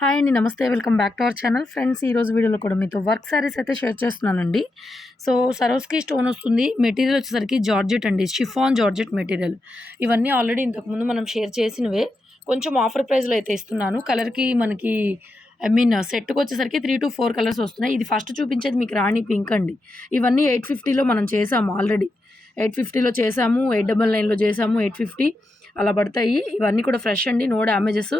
Hi అండి నమస్తే. Welcome back to our channel. Friends ఈరోజు వీడియోలో కూడా మీతో వర్క్ శారీస్ అయితే షేర్ చేస్తున్నానండి. సో సరోస్కి స్టోన్ వస్తుంది. మెటీరియల్ వచ్చేసరికి జార్జెట్ అండి. Chiffon georgette material. ఇవన్నీ ఆల్రెడీ ఇంతకుముందు మనం షేర్ చేసినవే. కొంచెం ఆఫర్ ప్రైస్లో అయితే ఇస్తున్నాను. కలర్కి మనకి ఐ మీన్ సెట్కి వచ్చేసరికి త్రీ టు ఫోర్ కలర్స్ వస్తున్నాయి. ఇది ఫస్ట్ చూపించేది మీకు రాణి పింక్ అండి. ఇవన్నీ ఎయిట్ ఫిఫ్టీలో మనం చేసాము ఆల్రెడీ ఎయిట్ ఫిఫ్టీలో చేసాము ఎయిట్ డబల్ నైన్లో చేసాము ఎయిట్ ఫిఫ్టీ అలా పడతాయి. ఇవన్నీ కూడా ఫ్రెష్ అండి నో డ్యామేజెస్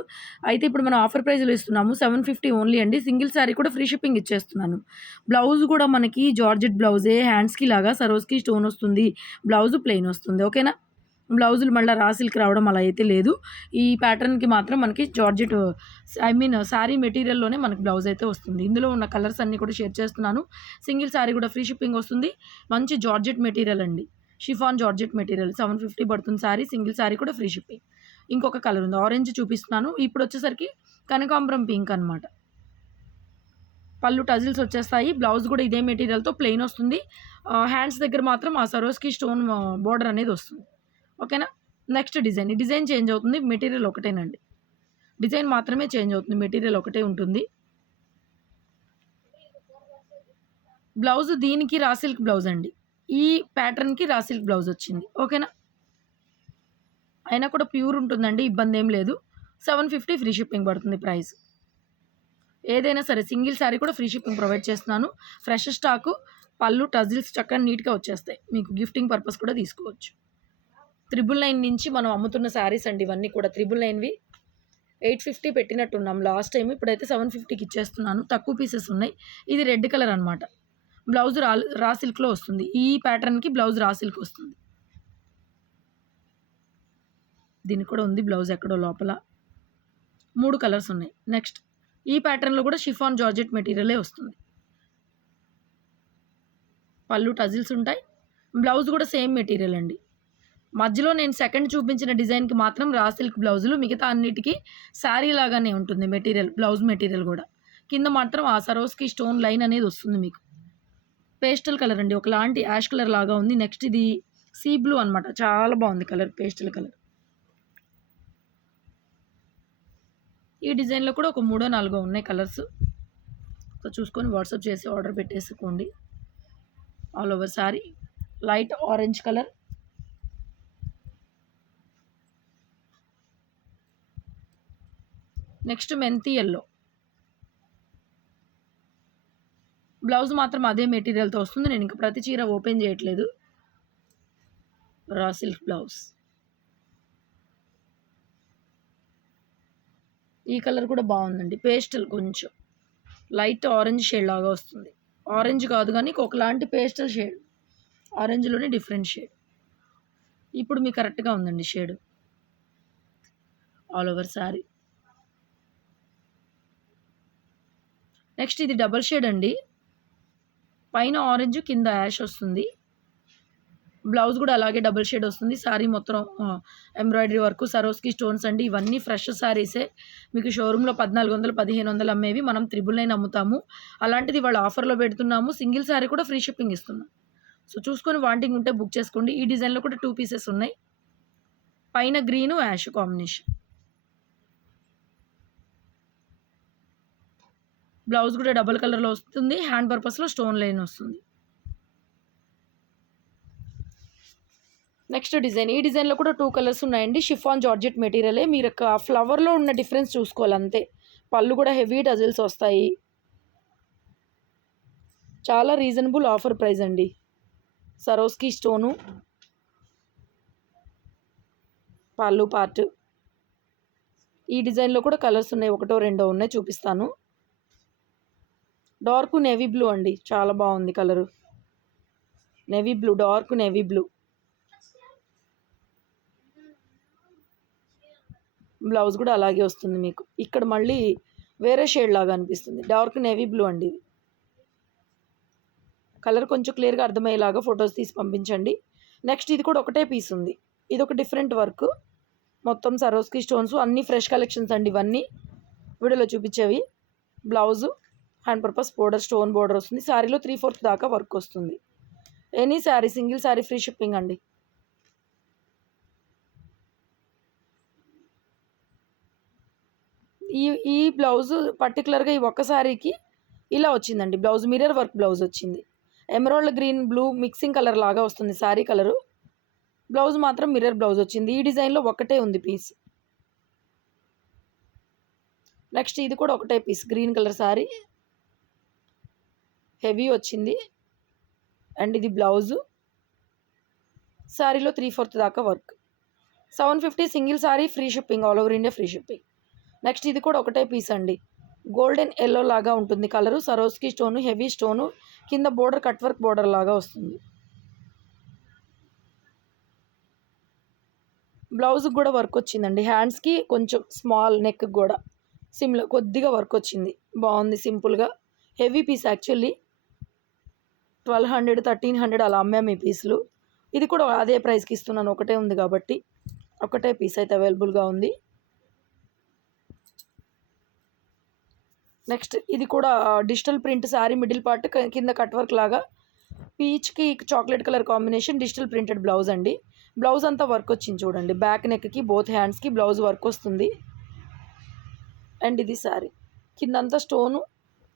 అయితే ఇప్పుడు మనం ఆఫర్ ప్రైస్లో ఇస్తున్నాము సెవెన్ ఫిఫ్టీ ఓన్లీ అండి. సింగిల్ శారీ కూడా ఫ్రీ షిప్పింగ్ ఇచ్చేస్తున్నాను. బ్లౌజ్ కూడా మనకి జార్జెట్ బ్లౌజే హ్యాండ్స్కి లాగా సరోస్కి స్టోన్ వస్తుంది బ్లౌజ్ ప్లెయిన్ వస్తుంది ఓకేనా? బ్లౌజులు మళ్ళీ రాసిల్కి రావడం అలా అయితే లేదు. ఈ ప్యాటర్న్కి మాత్రం మనకి జార్జెట్ ఐ మీన్ శారీ మెటీరియల్లోనే మనకి బ్లౌజ్ అయితే వస్తుంది. ఇందులో ఉన్న కలర్స్ అన్నీ కూడా షేర్ చేస్తున్నాను. సింగిల్ శారీ కూడా ఫ్రీ షిప్పింగ్ వస్తుంది. మంచి జార్జెట్ మెటీరియల్ అండి. Chiffon georgette material. Seven fifty పడుతుంది శారీ సింగిల్ శారీ కూడా ఫ్రీ షిప్పింగ్. ఇంకొక కలర్ ఉంది. ఆరెంజ్ చూపిస్తున్నాను. ఇప్పుడు వచ్చేసరికి కనకాంబరం పింక్ అనమాట పళ్ళు టజిల్స్ వచ్చేస్తాయి. బ్లౌజ్ కూడా ఇదే మెటీరియల్తో ప్లెయిన్ వస్తుంది. హ్యాండ్స్ దగ్గర మాత్రం ఆ సరోస్కి స్టోన్ బోర్డర్ అనేది వస్తుంది. ఓకేనా? Next design. ఈ డిజైన్ చేంజ్ అవుతుంది. మెటీరియల్ ఒకటేనండి. డిజైన్ మాత్రమే చేంజ్ అవుతుంది. మెటీరియల్ ఒకటే ఉంటుంది. బ్లౌజ్ దీనికి రాసిల్క్ బ్లౌజ్ అండి. ఈ ప్యాటర్న్కి రా సిల్క్ బ్లౌజ్ వచ్చింది. ఓకేనా అయినా కూడా ప్యూర్ ఉంటుందండి ఇబ్బంది ఏం లేదు. సెవెన్ ఫిఫ్టీ ఫ్రీ షిప్పింగ్ పడుతుంది ప్రైస్ ఏదైనా సరే సింగిల్ శారీ కూడా ఫ్రీ షిప్పింగ్ ప్రొవైడ్ చేస్తున్నాను. ఫ్రెష్ స్టాకు పళ్ళు టజిల్స్ చక్కగా నీట్గా వచ్చేస్తాయి. మీకు గిఫ్టింగ్ పర్పస్ కూడా తీసుకోవచ్చు. త్రిబుల్ నైన్ నుంచి మనం అమ్ముతున్న శారీస్ అండి ఇవన్నీ కూడా. త్రిబుల్ నైన్వి ఎయిట్ ఫిఫ్టీ పెట్టినట్టున్నాం. లాస్ట్ టైం ఇప్పుడైతే సెవెన్ ఫిఫ్టీకి ఇచ్చేస్తున్నాను. తక్కువ పీసెస్ ఉన్నాయి. ఇది రెడ్ కలర్ అనమాట బ్లౌజ్ రా రా సిల్క్లో వస్తుంది. ఈ ప్యాటర్న్కి బ్లౌజ్ రా సిల్క్ వస్తుంది. దీనికి కూడా ఉంది బ్లౌజ్ ఎక్కడో లోపల. మూడు కలర్స్ ఉన్నాయి. నెక్స్ట్ ఈ ప్యాటర్న్లో కూడా షిఫాన్ జార్జెట్ మెటీరియలే వస్తుంది. పళ్ళు టజిల్స్ ఉంటాయి. బ్లౌజ్ కూడా సేమ్ మెటీరియల్ అండి. మధ్యలో నేను సెకండ్ చూపించిన డిజైన్కి మాత్రం రా సిల్క్ బ్లౌజులు మిగతా అన్నిటికీ శారీ లాగానే ఉంటుంది మెటీరియల్ బ్లౌజ్ మెటీరియల్ కూడా. కింద మాత్రం ఆ సరోస్కి స్టోన్ లైన్ అనేది వస్తుంది మీకు. పేస్టల్ కలర్ అండి. ఒకలాంటి యాష్ కలర్ లాగా ఉంది. నెక్స్ట్ ఇది సీ బ్లూ అనమాట చాలా బాగుంది కలర్ పేస్టల్ కలర్. ఈ డిజైన్లో కూడా ఒక మూడో నాలుగో ఉన్నాయి కలర్స్. సో చూసుకొని వాట్సాప్ చేసి ఆర్డర్ పెట్టేసుకోండి. All over sari. Light orange colour. Next మెంతి ఎల్లో. బ్లౌజ్ మాత్రం అదే మెటీరియల్తో వస్తుంది. నేను ఇంకా ప్రతి చీర ఓపెన్ చేయట్లేదు. Raw silk blouse. ఈ కలర్ కూడా బాగుందండి. పేస్టల్ కొంచెం. లైట్ ఆరెంజ్ షేడ్ లాగా వస్తుంది. ఆరెంజ్ కాదు కానీ ఒకలాంటి పేస్టల్ షేడ్. ఆరెంజ్లోనే డిఫరెంట్ షేడ్. ఇప్పుడు మీకు కరెక్ట్గా ఉందండి shade. All over sari. Next ఇది డబల్ షేడ్ అండి. పైన ఆరెంజ్ కింద యాష్ వస్తుంది. బ్లౌజ్ కూడా అలాగే డబుల్ షేడ్ వస్తుంది. శారీ మొత్తం ఎంబ్రాయిడరీ వర్క్ సరోస్కి స్టోన్స్ అండి. ఇవన్నీ ఫ్రెష్ శారీసే మీకు షోరూంలో పద్నాలుగు వందలు పదిహేను వందలు అమ్మేవి. మనం త్రిబుల్ నైన్ అమ్ముతాము. అలాంటిది వాళ్ళు ఆఫర్లో పెడుతున్నాము. సింగిల్ శారీ కూడా ఫ్రీ షిప్పింగ్ ఇస్తున్నాం. సో చూసుకొని వాంటింగ్ ఉంటే బుక్ చేసుకోండి. ఈ డిజైన్లో కూడా టూ పీసెస్ ఉన్నాయి. పైన గ్రీను యాష్ కాంబినేషన్. బ్లౌజ్ కూడా డబల్ కలర్లో వస్తుంది. హ్యాండ్ పర్పస్లో స్టోన్ లైన్ వస్తుంది. Next design. ఈ డిజైన్లో కూడా టూ కలర్స్ ఉన్నాయండి. షిఫాన్ జార్జెట్ మెటీరియలే. మీరు ఒక ఫ్లవర్లో ఉన్న డిఫరెన్స్ చూసుకోవాలి అంతే. పళ్ళు కూడా హెవీ డజిల్స్ వస్తాయి. చాలా రీజనబుల్ ఆఫర్ ప్రైస్ అండి. Swarovski stone. పళ్ళు పార్ట్. ఈ డిజైన్లో కూడా కలర్స్ ఉన్నాయి. ఒకటో రెండో ఉన్నాయి చూపిస్తాను. డార్క్ నేవీ బ్లూ అండి. చాలా బాగుంది colour. Navy blue dark navy blue. Blouse కూడా అలాగే వస్తుంది మీకు. ఇక్కడ మళ్ళీ వేరే షేడ్ లాగా అనిపిస్తుంది. డార్క్ నేవీ బ్లూ అండి ఇది. కలర్ కొంచెం క్లియర్గా అర్థమయ్యేలాగా ఫొటోస్ తీసి పంపించండి. నెక్స్ట్ ఇది కూడా ఒకటే పీస్ ఉంది. ఇది ఒక డిఫరెంట్ వర్క్. మొత్తం సరోస్కి స్టోన్స్ అన్నీ ఫ్రెష్ కలెక్షన్స్ అండి ఇవన్నీ. వీడియోలో చూపించేవి. Blouse. Hand purpose border stone border వస్తుంది. శారీలో త్రీ ఫోర్త్ దాకా వర్క్ వస్తుంది. Any sari single sari free shipping అండి. ఈ ఈ బ్లౌజ్ పర్టికులర్గా ఈ ఒక్క శారీకి ఇలా వచ్చిందండి. బ్లౌజ్ మిర్రర్ వర్క్ బ్లౌజ్ వచ్చింది. Emerald green blue mixing colour లాగా వస్తుంది శారీ కలరు. బ్లౌజ్ మాత్రం మిర్రర్ బ్లౌజ్ వచ్చింది. ఈ డిజైన్లో ఒకటే ఉంది పీస్. నెక్స్ట్ ఇది కూడా ఒకటే piece. Green colour sari heavy వచ్చింది. అండ్ ఇది బ్లౌజు. శారీలో త్రీ ఫోర్త్ దాకా work. Seven fifty single sari free shipping all over India free shipping next ఇది కూడా ఒకటే పీస్ అండి. గోల్డెన్ ఎల్లో లాగా ఉంటుంది colour. Swarovski stone heavy stone కింద బోర్డర్ కట్ వర్క్ బోర్డర్ లాగా వస్తుంది. బ్లౌజ్కి కూడా వర్క్ వచ్చిందండి. హ్యాండ్స్కి కొంచెం స్మాల్ నెక్ కూడా. సిమ్లో కొద్దిగా వర్క్ వచ్చింది. బాగుంది సింపుల్గా heavy piece actually twelve hundred thirteen hundred అలా అమ్మాము ఈ పీసులు. ఇది కూడా అదే ప్రైస్కి ఇస్తున్నాను. ఒకటే ఉంది కాబట్టి ఒకటే పీస్ అయితే అవైలబుల్గా ఉంది. నెక్స్ట్ ఇది కూడా digital print sari middle part కింద కట్ వర్క్ లాగా. పీచ్కి chocolate colour combination digital printed blouse అండి. బ్లౌజ్ అంతా వర్క్ వచ్చింది చూడండి. బ్యాక్ నెక్కి బోత్ హ్యాండ్స్కి బ్లౌజ్ వర్క్ వస్తుంది. అండ్ ఇది శారీ. కిందంతా stone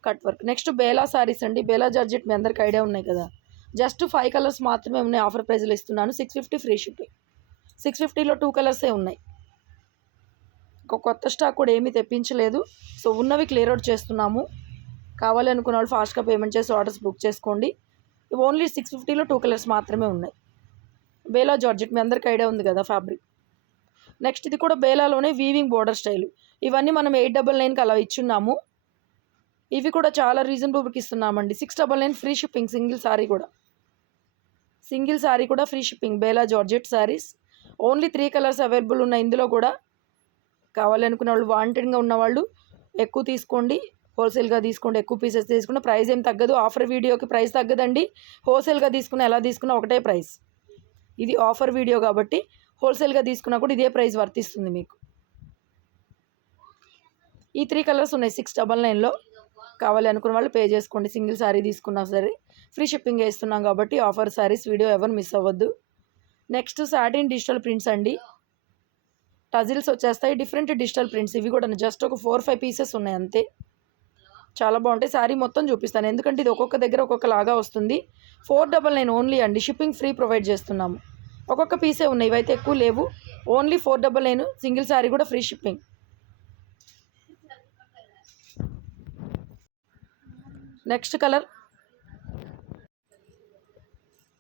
cut work. Next Bela saris అండి. బేలా జార్జెట్ మీ అందరికి ఐడియా ఉన్నాయి కదా. జస్ట్ ఫైవ్ కలర్స్ మాత్రమే ఉన్నాయి ఆఫర్ ప్రైజ్లో ఇస్తున్నాను. Six fifty free shipping. Six ఫిఫ్టీలో టూ కలర్సే ఉన్నాయి. ఒక కొత్త స్టాక్ కూడా ఏమీ తెప్పించలేదు. సో ఉన్నవి క్లియర్ అవుట్ చేస్తున్నాము. కావాలి అనుకున్న వాళ్ళు ఫాస్ట్గా పేమెంట్ చేసి ఆర్డర్స్ బుక్ చేసుకోండి. ఓన్లీ సిక్స్ ఫిఫ్టీలో టూ కలర్స్ మాత్రమే ఉన్నాయి. బేలా జార్జెట్ మీ అందరికి ఐడియా ఉంది కదా ఫ్యాబ్రిక్. నెక్స్ట్ ఇది కూడా బేలాలోనే వీవింగ్ బోర్డర్ స్టైల్. ఇవన్నీ మనం ఎయిట్ డబల్ నైన్కి అలా ఇచ్చున్నాము. ఇవి కూడా చాలా రీజనబుల్కి ఇస్తున్నామండి. Six double nine free shipping single sari కూడా. సింగిల్ శారీ కూడా free shipping Bela georgette saris only three colours available ఉన్నాయి. ఇందులో కూడా కావాలనుకున్న వాళ్ళు వాంటెడ్గా ఉన్నవాళ్ళు ఎక్కువ తీసుకోండి. హోల్సేల్గా తీసుకోండి. ఎక్కువ పీసెస్ తీసుకున్న ప్రైస్ ఏం తగ్గదు. ఆఫర్ వీడియోకి ప్రైస్ తగ్గదండి. హోల్సేల్గా తీసుకున్న ఎలా తీసుకున్నా ఒకటే ప్రైస్ ఇది ఆఫర్ వీడియో కాబట్టి హోల్సేల్గా తీసుకున్నా కూడా ఇదే ప్రైస్ వర్తిస్తుంది మీకు. ఈ త్రీ కలర్స్ ఉన్నాయి. సిక్స్ డబల్ నైన్లో కావాలి అనుకున్న వాళ్ళు పే చేసుకోండి. సింగిల్ శారీ తీసుకున్నా సరే ఫ్రీ షిప్పింగ్ వేస్తున్నాం కాబట్టి ఆఫర్ శారీస్ వీడియో ఎవరు మిస్ అవ్వద్దు. నెక్స్ట్ సాటిన్ డిజిటల్ ప్రింట్స్ అండి. టజిల్స్ వచ్చేస్తాయి. Different digital prints. ఇవి కూడా జస్ట్ ఒక ఫోర్ ఫైవ్ పీసెస్ ఉన్నాయి అంతే. చాలా బాగుంటాయి. శారీ మొత్తం చూపిస్తాను. ఎందుకంటే ఇది ఒక్కొక్క దగ్గర ఒక్కొక్కలాగా వస్తుంది. ఫోర్ డబల్ నైన్ ఓన్లీ అండి. షిప్పింగ్ ఫ్రీ ప్రొవైడ్ చేస్తున్నాము. ఒక్కొక్క పీసే ఉన్నాయి. ఇవైతే ఎక్కువ లేవు. Only four double nine single sari కూడా ఫ్రీ షిప్పింగ్. Next colour.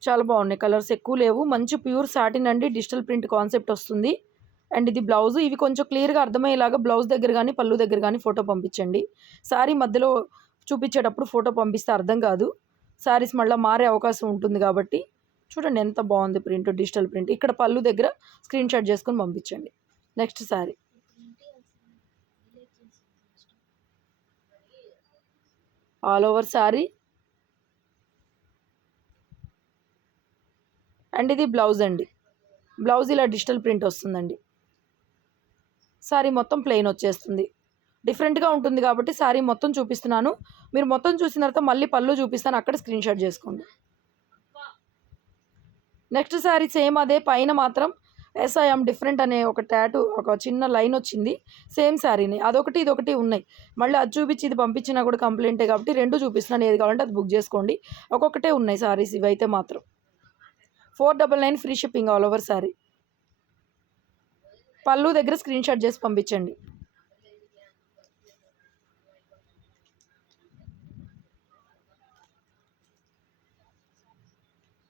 చాలా బాగున్నాయి కలర్స్ ఎక్కువ లేవు. మంచి ప్యూర్ సాటిన్ అండి డిజిటల్ ప్రింట్ కాన్సెప్ట్ వస్తుంది. అండ్ ఇది బ్లౌజ్ ఇవి కొంచెం క్లియర్గా అర్థమయ్యేలాగా బ్లౌజ్ దగ్గర కానీ పళ్ళు దగ్గర కానీ ఫోటో పంపించండి. శారీ మధ్యలో చూపించేటప్పుడు ఫోటో పంపిస్తే అర్థం కాదు. శారీస్ మళ్ళీ మారే అవకాశం ఉంటుంది కాబట్టి చూడండి ఎంత బాగుంది ప్రింట్ డిజిటల్ ప్రింట్. ఇక్కడ పళ్ళు దగ్గర స్క్రీన్ షాట్ చేసుకొని పంపించండి. Next sari all over sari and ఇది బ్లౌజ్ అండి. బ్లౌజ్ ఇలా డిజిటల్ ప్రింట్ వస్తుందండి. శారీ మొత్తం ప్లెయిన్ వచ్చేస్తుంది. డిఫరెంట్గా ఉంటుంది కాబట్టి శారీ మొత్తం చూపిస్తున్నాను. మీరు మొత్తం చూసిన తర్వాత మళ్ళీ పళ్ళు చూపిస్తాను. అక్కడ స్క్రీన్ షాట్ చేసుకోండి. నెక్స్ట్ శారీ సేమ్ అదే. పైన మాత్రం ఎస్ఐఎం డిఫరెంట్ అనే ఒక ట్యాటు ఒక చిన్న లైన్ వచ్చింది. సేమ్ శారీని అదొకటి ఇదొకటి ఉన్నాయి. మళ్ళీ అది చూపించి ఇది పంపించినా కూడా కంప్లైంటే కాబట్టి రెండు చూపిస్తున్నాను ఏది కావాలంటే అది బుక్ చేసుకోండి. ఒక్కొక్కటే ఉన్నాయి శారీస్ ఇవైతే మాత్రం. Four double nine free shipping all over sari pallu దగ్గర స్క్రీన్ షాట్ చేసి పంపించండి.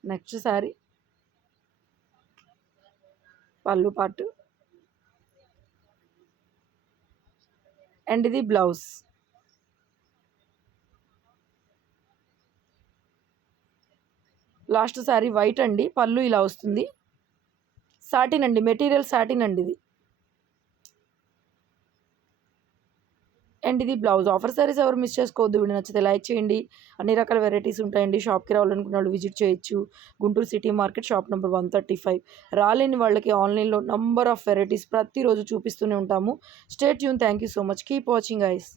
నెక్స్ట్ శారీ పళ్ళు పాటు. అండ్ ఇది బ్లౌజ్ లాస్ట్ శారీ వైట్ అండి. పళ్ళు ఇలా వస్తుంది. సాటిన్ అండి. మెటీరియల్ సాటిన్ అండి ఇది. అండ్ ఇది బ్లౌజ్. ఆఫర్ సారీస్ ఎవరు మిస్ చేసుకోవద్దు. వీడియో నచ్చితే లైక్ చేయండి. అన్ని రకాల వెరైటీస్ ఉంటాయండి. షాప్కి రావాలనుకున్న వాళ్ళు విజిట్ చేయొచ్చు. Guntur city market shop number one thirty five. రాలేని వాళ్ళకి ఆన్లైన్లో నంబర్ ఆఫ్ వెరైటీస్ ప్రతిరోజు చూపిస్తూనే ఉంటాము. Stay Yoon thank you so much. Keep watching ice